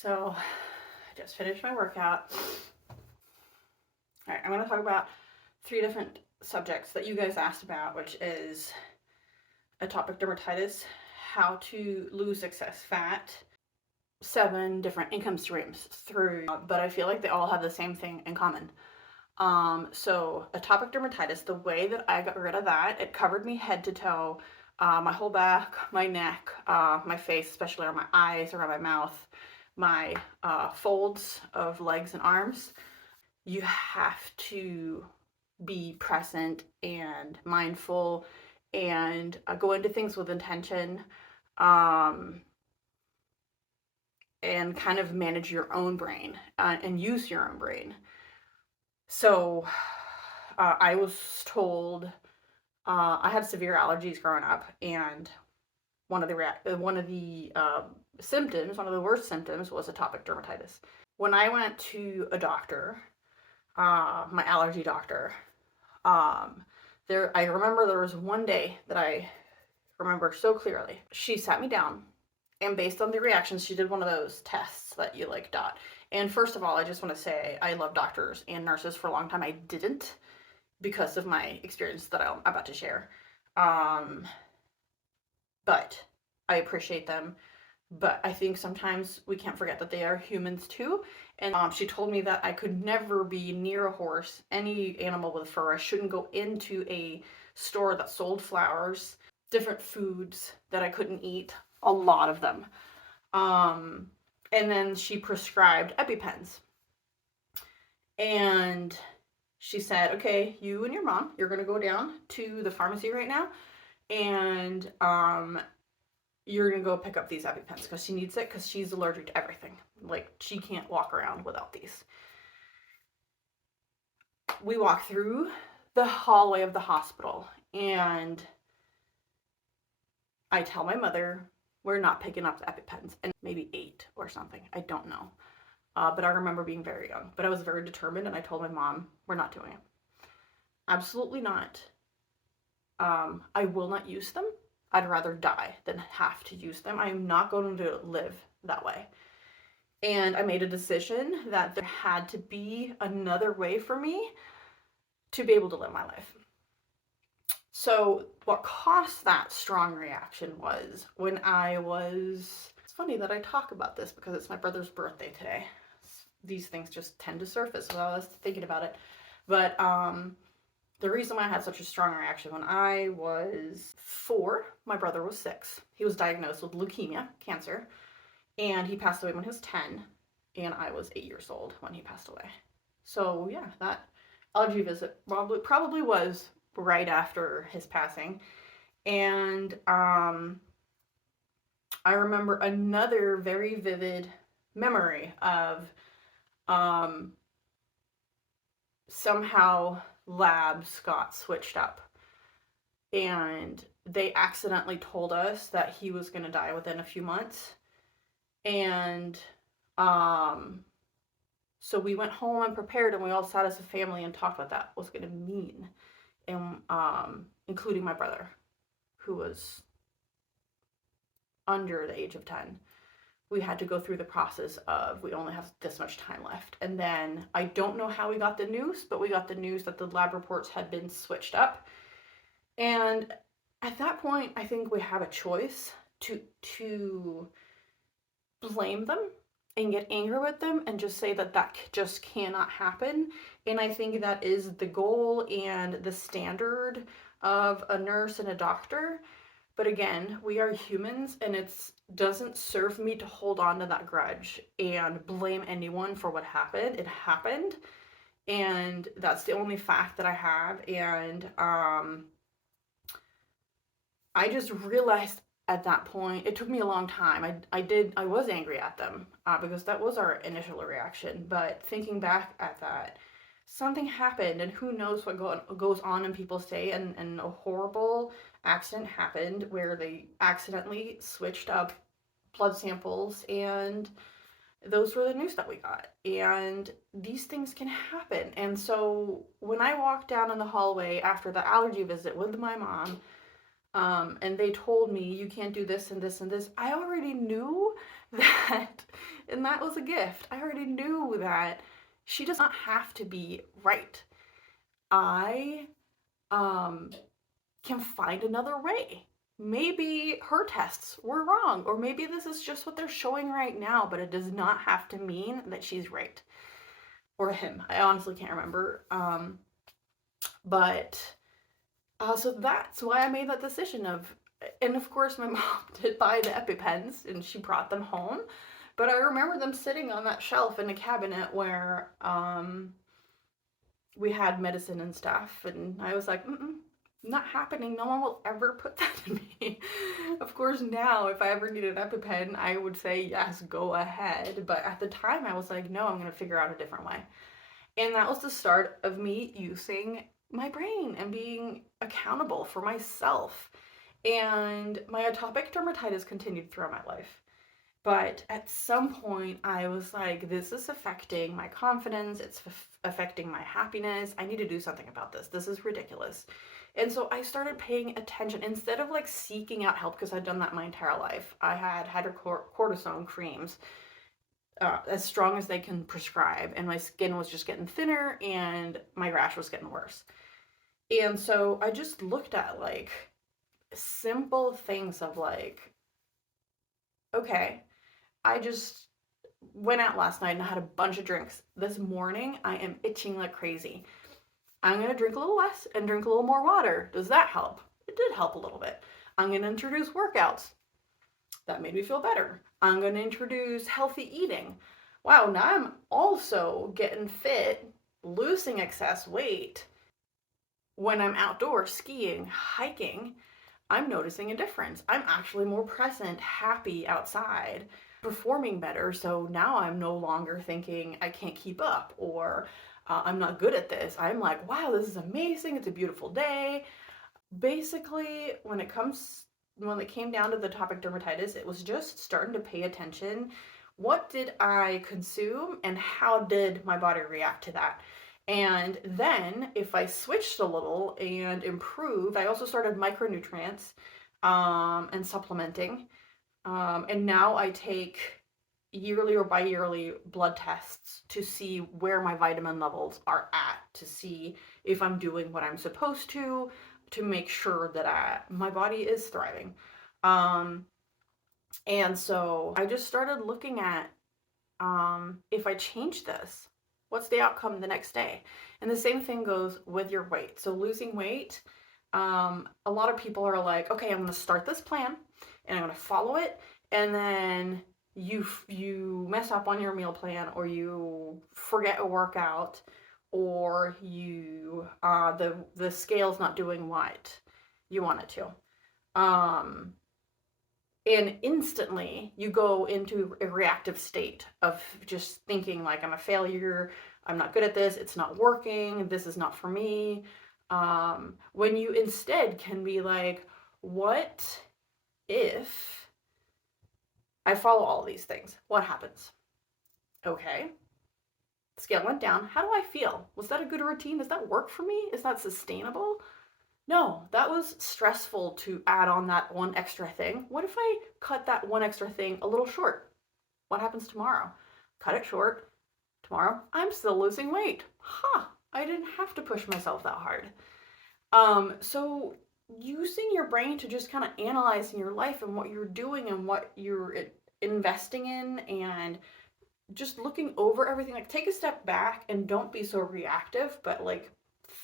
So, I just finished my workout. All right, I'm going to talk about 3 different subjects that you guys asked about, which is atopic dermatitis, how to lose excess fat, 7 different income streams through, but I feel like they all have the same thing in common. So atopic dermatitis, the way that I got rid of that, it covered me head to toe, my whole back, my neck, my face, especially around my eyes, around my mouth, my folds of legs and arms. You have to be present and mindful and go into things with intention, um, and kind of manage your own brain and use your own brain. So I was told I had severe allergies growing up, and one of the symptoms, one of the worst symptoms, was atopic dermatitis. When I went to a doctor, my allergy doctor, I remember there was one day that I remember so clearly. She sat me down, and based on the reactions, she did one of those tests that you like dot. And first of all, I just want to say I love doctors and nurses. For a long time I didn't, because of my experience that I'm about to share. But I appreciate them. But I think sometimes we can't forget that they are humans too. And she told me that I could never be near a horse, any animal with fur. I shouldn't go into a store that sold flowers, different foods that I couldn't eat, a lot of them. And then she prescribed EpiPens. And she said, okay, you and your mom, you're going to go down to the pharmacy right now, and you're going to go pick up these EpiPens because she needs it because she's allergic to everything. Like, she can't walk around without these. We walk through the hallway of the hospital, and I tell my mother we're not picking up the EpiPens, and maybe 8 or something. I don't know. But I remember being very young. But I was very determined, and I told my mom, we're not doing it. Absolutely not. I will not use them. I'd rather die than have to use them. I am not going to live that way. And I made a decision that there had to be another way for me to be able to live my life. So what caused that strong reaction was when it's funny that I talk about this because it's my brother's birthday today. These things just tend to surface without us thinking about it. But the reason why I had such a strong reaction, when I was 4, my brother was 6. He was diagnosed with leukemia, cancer, and he passed away when he was 10, and I was 8 years old when he passed away. So yeah, that allergy visit probably was right after his passing. And I remember another very vivid memory of somehow labs got switched up, and they accidentally told us that he was going to die within a few months. And so we went home and prepared, and we all sat as a family and talked about that, what was going to mean, and including my brother, who was under the age of 10. We had to go through the process of, we only have this much time left. And then I don't know how we got the news, but we got the news that the lab reports had been switched up. And at that point, I think we have a choice to blame them and get angry with them and just say that that just cannot happen. And I think that is the goal and the standard of a nurse and a doctor. But again, we are humans, and it doesn't serve me to hold on to that grudge and blame anyone for what happened. It happened, and that's the only fact that I have. And I just realized at that point, it took me a long time. I was angry at them because that was our initial reaction. But thinking back at that, something happened, and who knows what goes on in people's day, and a horrible accident happened where they accidentally switched up blood samples, and those were the news that we got. And these things can happen. And so when I walked down in the hallway after the allergy visit with my mom, and they told me you can't do this and this and this, I already knew that And that was a gift. I already knew that she does not have to be right. I can find another way. Maybe her tests were wrong, or maybe this is just what they're showing right now, but it does not have to mean that she's right. Or him. I honestly can't remember. But so that's why I made that decision of, and of course my mom did buy the EpiPens and she brought them home. But I remember them sitting on that shelf in a cabinet where we had medicine and stuff, and I was like, not happening. No one will ever put that in me. Of course, now if I ever need an EpiPen, I would say yes, go ahead. But at the time, I was like, no, I'm going to figure out a different way. And that was the start of me using my brain and being accountable for myself. And my atopic dermatitis continued throughout my life. But at some point, I was like, this is affecting my confidence. It's affecting my happiness. I need to do something about this. This is ridiculous. And so I started paying attention instead of like seeking out help, because I'd done that my entire life. I had hydrocortisone creams as strong as they can prescribe, and my skin was just getting thinner and my rash was getting worse. And so I just looked at like simple things of like, okay, I just went out last night and had a bunch of drinks. This morning, I am itching like crazy. I'm going to drink a little less and drink a little more water. Does that help? It did help a little bit. I'm going to introduce workouts. That made me feel better. I'm going to introduce healthy eating. Wow, now I'm also getting fit, losing excess weight. When I'm outdoors skiing, hiking, I'm noticing a difference. I'm actually more present, happy outside, performing better. So now I'm no longer thinking I can't keep up, or I'm not good at this. I'm like, wow, this is amazing. It's a beautiful day. Basically, when it came down to the atopic dermatitis, it was just starting to pay attention. What did I consume and how did my body react to that? And then if I switched a little and improved, I also started micronutrients and supplementing. And now I take yearly or bi-yearly blood tests to see where my vitamin levels are at, to see if I'm doing what I'm supposed to make sure that my body is thriving. And so I just started looking at if I change this, what's the outcome the next day? And the same thing goes with your weight. So losing weight, a lot of people are like, okay, I'm going to start this plan and I'm going to follow it. And then you mess up on your meal plan, or you forget a workout, or you the scale's not doing what you want it to. And instantly you go into a reactive state of just thinking like, I'm a failure, I'm not good at this, it's not working, this is not for me. When you instead can be like, what if I follow all of these things? What happens? Okay, scale went down. How do I feel? Was that a good routine? Does that work for me? Is that sustainable? No, that was stressful to add on that one extra thing. What if I cut that one extra thing a little short? What happens tomorrow? Cut it short. Tomorrow, I'm still losing weight. I didn't have to push myself that hard. So using your brain to just kind of analyzing your life and what you're doing and what you're investing in, and just looking over everything, like take a step back and don't be so reactive, but like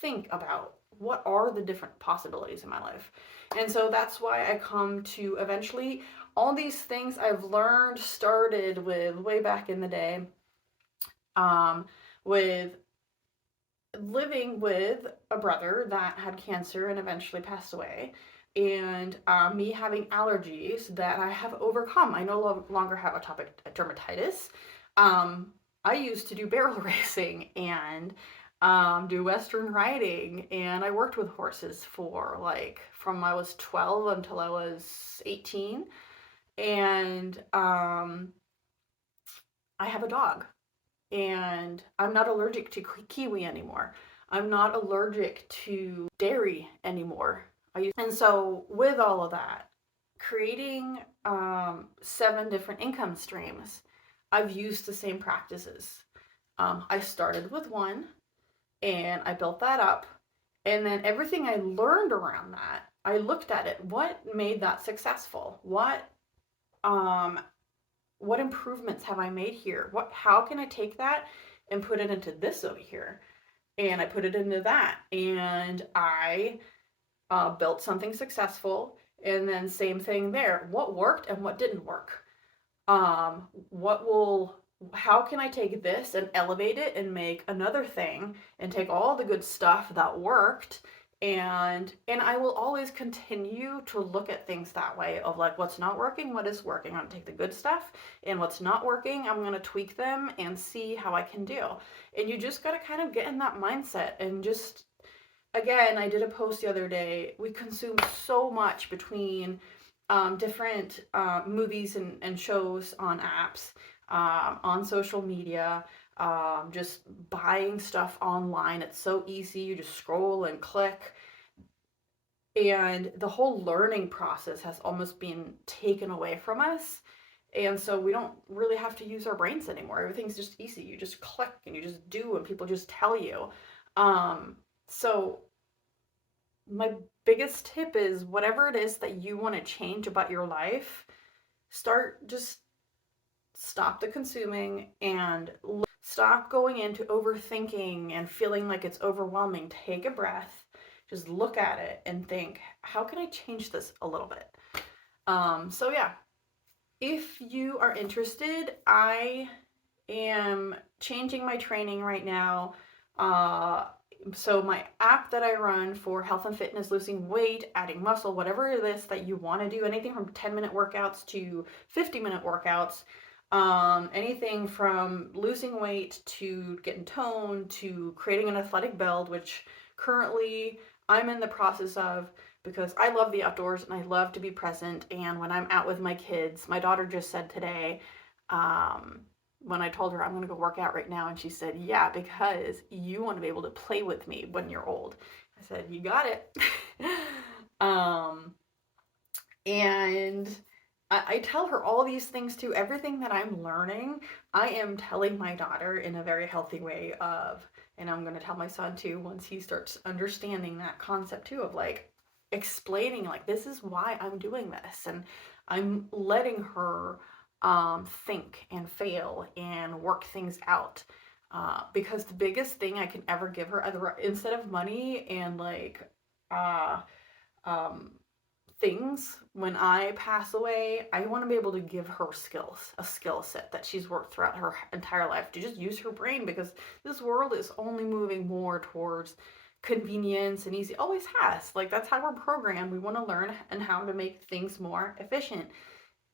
think about what are the different possibilities in my life. And so that's why I come to eventually all these things I've learned started with way back in the day, with living with a brother that had cancer and eventually passed away, and me having allergies that I have overcome. I no longer have atopic dermatitis. I used to do barrel racing and do Western riding, and I worked with horses for like from I was 12 until I was 18. And I have a dog, and I'm not allergic to kiwi anymore. I'm not allergic to dairy anymore. And so with all of that, creating 7 different income streams I've used the same practices. I started with one and I built that up. And then everything I learned around that, I looked at it. What made that successful? Um, what improvements have I made here? How can I take that and put it into this over here? And I put it into that. And I built something successful. And then same thing there. What worked and what didn't work? What will how can I take this and elevate it and make another thing and take all the good stuff that worked, and I will always continue to look at things that way of like what's not working, what is working. I'm gonna take the good stuff and what's not working, I'm gonna tweak them and see how I can do. And you just gotta kind of get in that mindset and just again, I did a post the other day. We consume so much between different movies and shows on apps, on social media, just buying stuff online. It's so easy. You just scroll and click. And the whole learning process has almost been taken away from us. And so we don't really have to use our brains anymore. Everything's just easy. You just click and you just do, and people just tell you. So my biggest tip is whatever it is that you want to change about your life, just stop the consuming and stop going into overthinking and feeling like it's overwhelming. Take a breath, just look at it and think, how can I change this a little bit? So yeah, if you are interested, I am changing my training right now. So my app that I run for health and fitness, losing weight, adding muscle, whatever it is that you want to do, anything from 10-minute workouts to 50-minute workouts, anything from losing weight to getting toned to creating an athletic build, which currently I'm in the process of, because I love the outdoors and I love to be present. And when I'm out with my kids, my daughter just said today, when I told her I'm going to go work out right now, and she said, yeah, because you want to be able to play with me when you're old. I said, you got it. And I tell her all these things too. Everything that I'm learning, I am telling my daughter in a very healthy way and I'm going to tell my son too, once he starts understanding that concept too, of like explaining like, this is why I'm doing this. And I'm letting her think and fail and work things out. Because the biggest thing I can ever give her, instead of money and like things, when I pass away, I want to be able to give her skills, a skill set that she's worked throughout her entire life to just use her brain, because this world is only moving more towards convenience and easy. Always has. Like, that's how we're programmed. We want to learn and how to make things more efficient.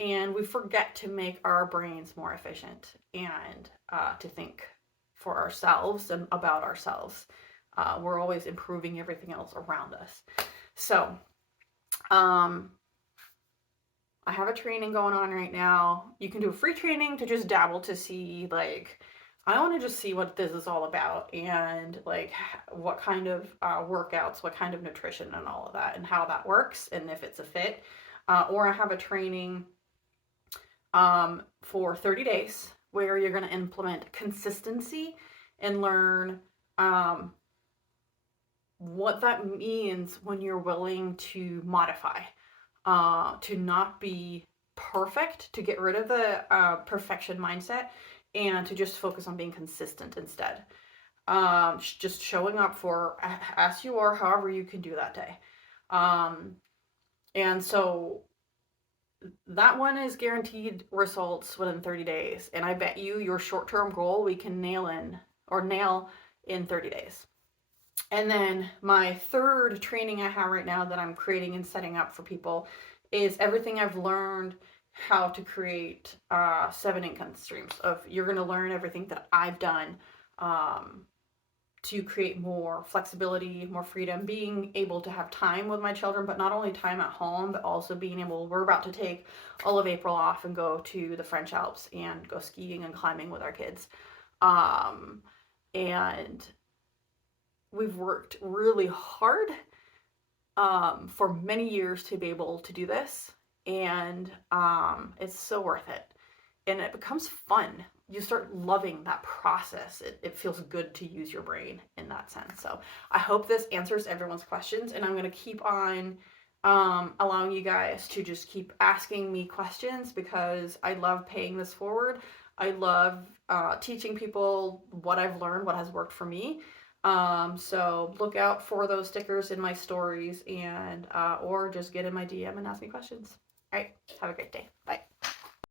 And we forget to make our brains more efficient and to think for ourselves and about ourselves. We're always improving everything else around us. So, I have a training going on right now. You can do a free training to just dabble, to see, like, I want to just see what this is all about, and like what kind of workouts, what kind of nutrition and all of that, and how that works, and if it's a fit. Or I have a training for 30 days where you're going to implement consistency and learn what that means when you're willing to modify, to not be perfect, to get rid of the perfection mindset, and to just focus on being consistent instead. Just showing up for as you are, however you can do that day. And so that one is guaranteed results within 30 days. And I bet you your short-term goal we can nail in 30 days. And then my third training I have right now that I'm creating and setting up for people is everything I've learned how to create 7 income streams. You're going to learn everything that I've done to create more flexibility, more freedom, being able to have time with my children, but not only time at home, but also being able, we're about to take all of April off and go to the French Alps and go skiing and climbing with our kids. And we've worked really hard for many years to be able to do this, and it's so worth it. and it becomes fun. You start loving that process. It feels good to use your brain in that sense. So I hope this answers everyone's questions, and I'm going to keep on allowing you guys to just keep asking me questions because I love paying this forward. I love teaching people what I've learned, what has worked for me. So look out for those stickers in my stories, and or just get in my DM and ask me questions. All right, have a great day. Bye.